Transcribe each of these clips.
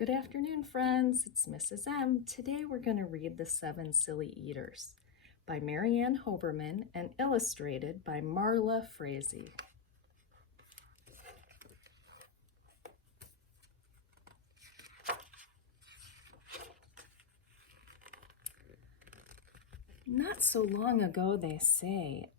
Good afternoon, friends. It's Mrs. M. Today we're going to read The Seven Silly Eaters by Marianne Hoberman and illustrated by Marla Frazee. Not so long ago, they say,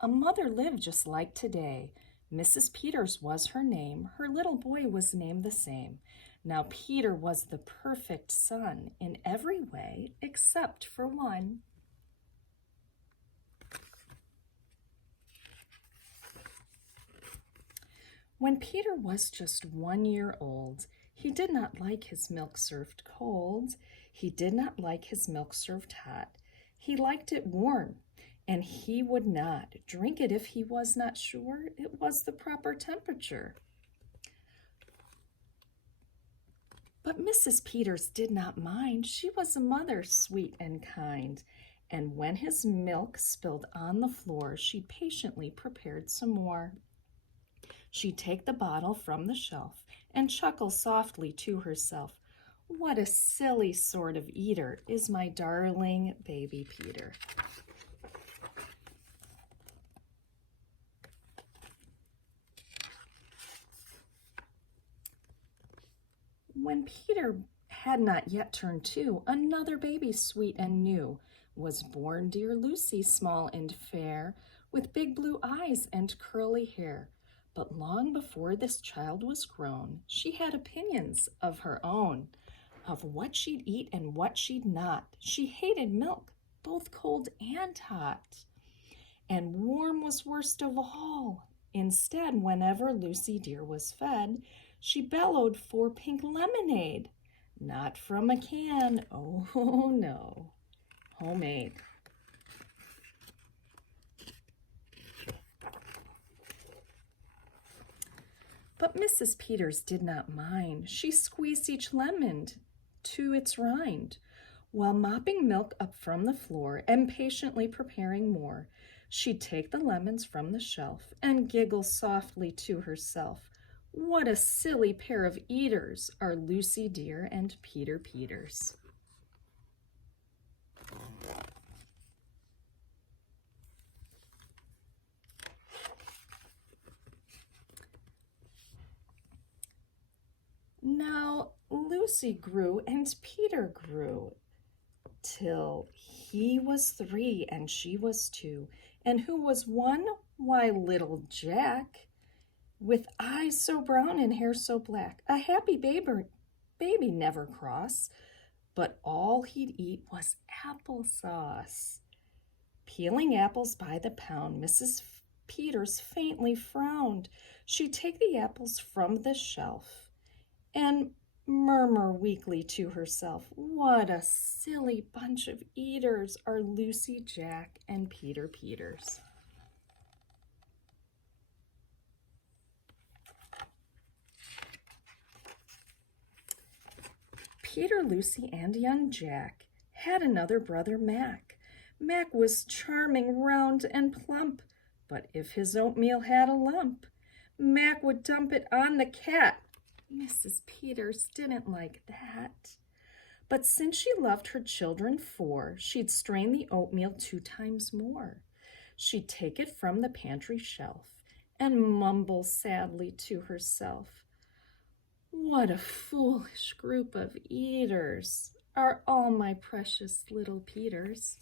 a mother lived just like today. Mrs. Peters was her name. Her little boy was named the same. Now Peter was the perfect son in every way except for one. When Peter was just 1 year old, he did not like his milk served cold. He did not like his milk served hot. He liked it warm, and he would not drink it if he was not sure it was the proper temperature. But Mrs. Peters did not mind. She was a mother sweet and kind, and when his milk spilled on the floor, she patiently prepared some more. She'd take the bottle from the shelf and chuckle softly to herself. What a silly sort of eater is my darling baby Peter. When Peter had not yet turned 2, another baby sweet and new was born, dear Lucy, small and fair, with big blue eyes and curly hair. But long before this child was grown, she had opinions of her own, of what she'd eat and what she'd not. She hated milk, both cold and hot, and warm was worst of all. Instead, whenever Lucy dear was fed, she bellowed for pink lemonade, not from a can, oh no, homemade. But Mrs. Peters did not mind. She squeezed each lemon to its rind, while mopping milk up from the floor and patiently preparing more. She'd take the lemons from the shelf and giggle softly to herself. What a silly pair of eaters are Lucy dear and Peter Peters. Now Lucy grew and Peter grew, till he was 3 and she was 2. And who was one? Why, little Jack, with eyes so brown and hair so black, a happy baby never cross, but all he'd eat was applesauce. Peeling apples by the pound, Mrs. Peters faintly frowned. She'd take the apples from the shelf and murmur weakly to herself, what a silly bunch of eaters are Lucy, Jack, and Peter Peters. Peter, Lucy, and young Jack had another brother, Mac. Mac was charming, round, and plump, but if his oatmeal had a lump, Mac would dump it on the cat. Mrs. Peters didn't like that. But since she loved her children 4, she'd strain the oatmeal 2 times more. She'd take it from the pantry shelf and mumble sadly to herself, what a foolish group of eaters are all my precious little Peters.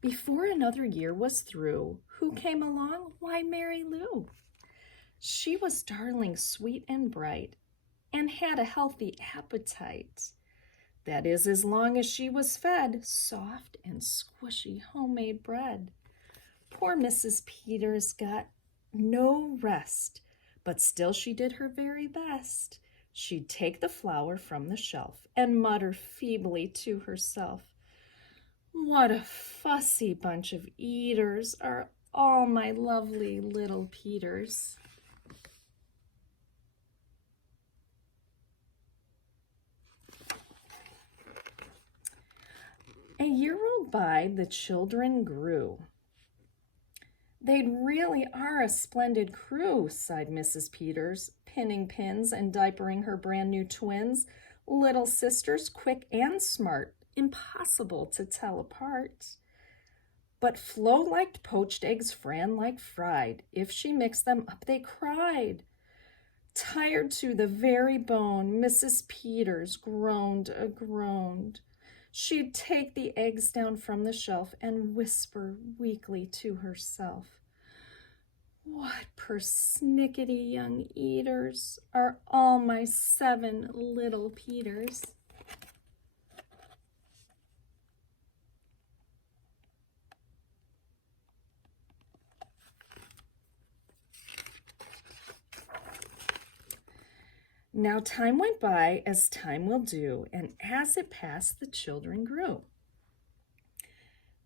Before another year was through, who came along? Why, Mary Lou. She was darling, sweet and bright, and had a healthy appetite. That is, as long as she was fed soft and squishy homemade bread. Poor Mrs. Peters got no rest, but still she did her very best. She'd take the flour from the shelf and mutter feebly to herself, what a fussy bunch of eaters are all my lovely little Peters. A year rolled by, the children grew. They really are a splendid crew, sighed Mrs. Peters, pinning pins and diapering her brand new twins, little sisters, quick and smart, impossible to tell apart. But Flo liked poached eggs, Fran liked fried. If she mixed them up, they cried. Tired to the very bone, Mrs. Peters groaned a groaned. She'd take the eggs down from the shelf and whisper weakly to herself, "What persnickety young eaters are all my 7 little Peters?" Now time went by, as time will do, and as it passed, the children grew.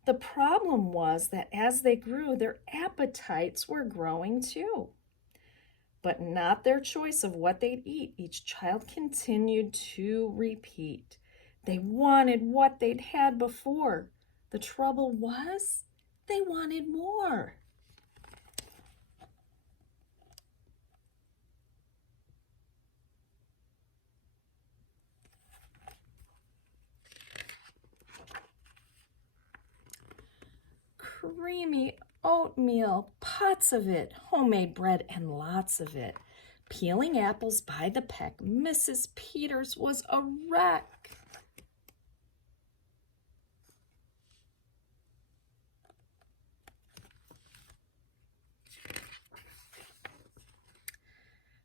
The problem was that as they grew, their appetites were growing too. But not their choice of what they'd eat. Each child continued to repeat. They wanted what they'd had before. The trouble was, they wanted more. Creamy oatmeal, pots of it, homemade bread, and lots of it. Peeling apples by the peck, Mrs. Peters was a wreck.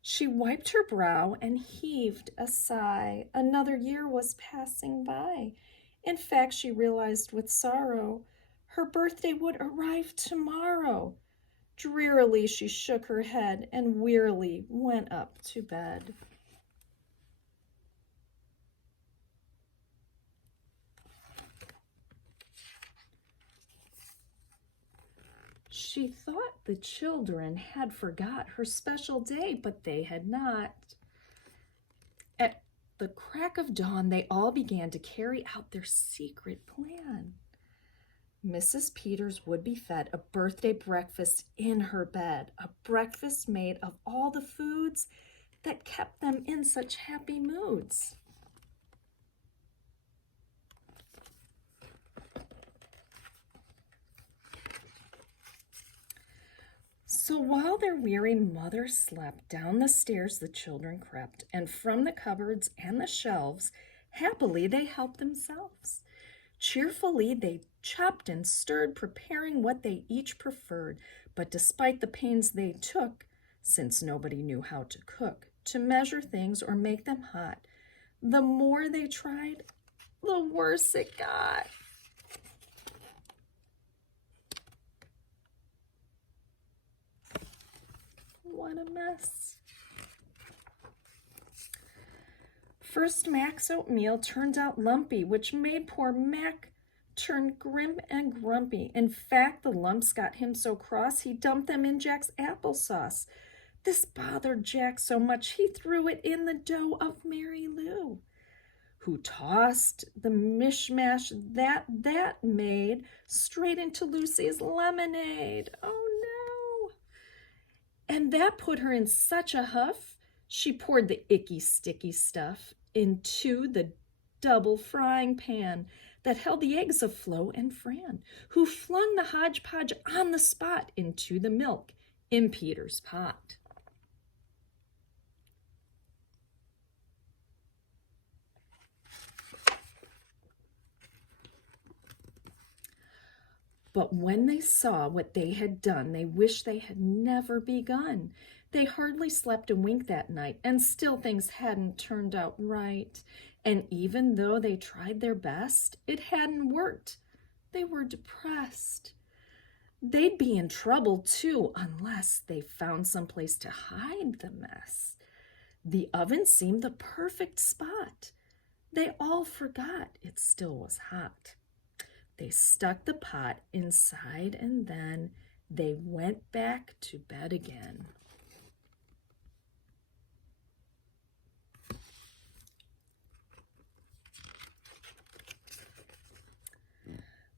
She wiped her brow and heaved a sigh. Another year was passing by. In fact, she realized with sorrow her birthday would arrive tomorrow. Drearily she shook her head and wearily went up to bed. She thought the children had forgot her special day, but they had not. At the crack of dawn, they all began to carry out their secret plan. Mrs. Peters would be fed a birthday breakfast in her bed, a breakfast made of all the foods that kept them in such happy moods. So while their weary mother slept, down the stairs the children crept, and from the cupboards and the shelves, happily they helped themselves. Cheerfully they chopped and stirred, preparing what they each preferred. But despite the pains they took, since nobody knew how to cook, to measure things or make them hot, the more they tried, the worse it got. What a mess. First, Mac's oatmeal turned out lumpy, which made poor Mac turn grim and grumpy. In fact, the lumps got him so cross he dumped them in Jack's applesauce. This bothered Jack so much he threw it in the dough of Mary Lou, who tossed the mishmash that made straight into Lucy's lemonade. Oh no! And that put her in such a huff, she poured the icky, sticky stuff into the double frying pan that held the eggs of Flo and Fran, who flung the hodgepodge on the spot into the milk in Peter's pot. But when they saw what they had done, they wished they had never begun. They hardly slept a wink that night, and still things hadn't turned out right. And even though they tried their best, it hadn't worked. They were depressed. They'd be in trouble too, unless they found some place to hide the mess. The oven seemed the perfect spot. They all forgot it still was hot. They stuck the pot inside and then they went back to bed again.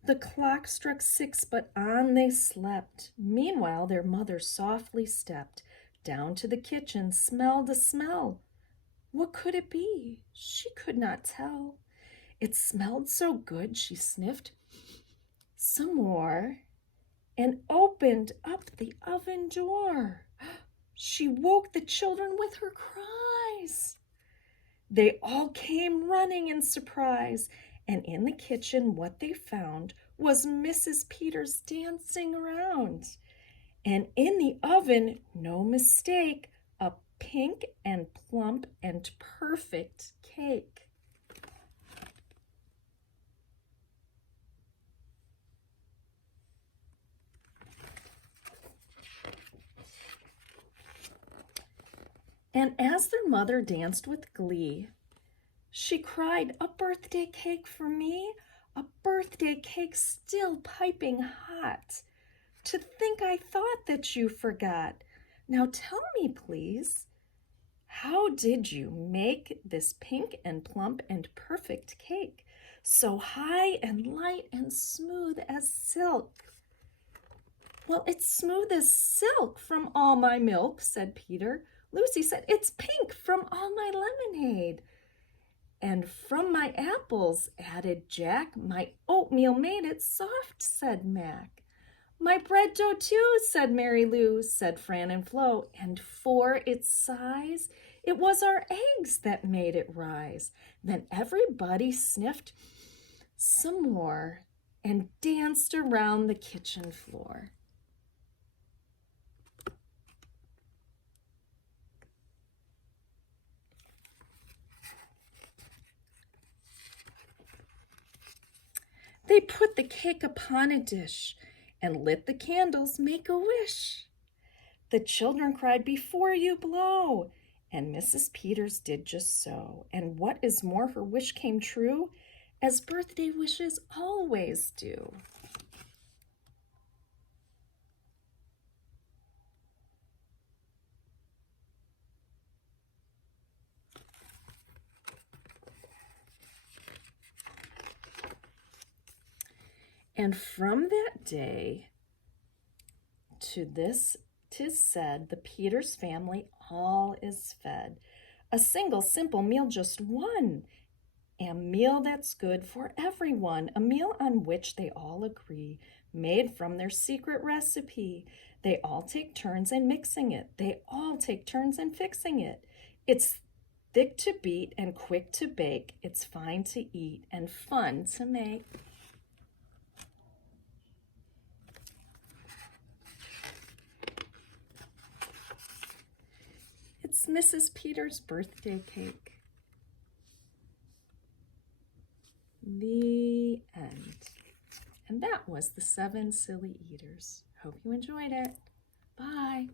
The clock struck 6, but on they slept. Meanwhile, their mother softly stepped down to the kitchen, smelled a smell. What could it be? She could not tell. It smelled so good, she sniffed some more and opened up the oven door. She woke the children with her cries. They all came running in surprise, and in the kitchen what they found was Mrs. Peters dancing around. And in the oven, no mistake, a pink and plump and perfect cake. And as their mother danced with glee, she cried, "A birthday cake for me, a birthday cake still piping hot. To think I thought that you forgot. Now tell me, please, how did you make this pink and plump and perfect cake, so high and light and smooth as silk?" "Well, it's smooth as silk from all my milk," said Peter. Lucy said, "It's pink from all my lemonade." "And from my apples," added Jack. "My oatmeal made it soft," said Mac. "My bread dough too," said Mary Lou, said Fran and Flo. "And for its size, it was our eggs that made it rise." Then everybody sniffed some more and danced around the kitchen floor. They put the cake upon a dish and lit the candles, "Make a wish." The children cried, "Before you blow." And Mrs. Peters did just so. And what is more, her wish came true, as birthday wishes always do. And from that day to this, 'tis said, the Peters family all is fed. A single simple meal, just one, a meal that's good for everyone, a meal on which they all agree, made from their secret recipe. They all take turns in mixing it. They all take turns in fixing it. It's thick to beat and quick to bake. It's fine to eat and fun to make. It's Mrs. Peters' birthday cake. The end. And that was the 7 Silly Eaters. Hope you enjoyed it. Bye.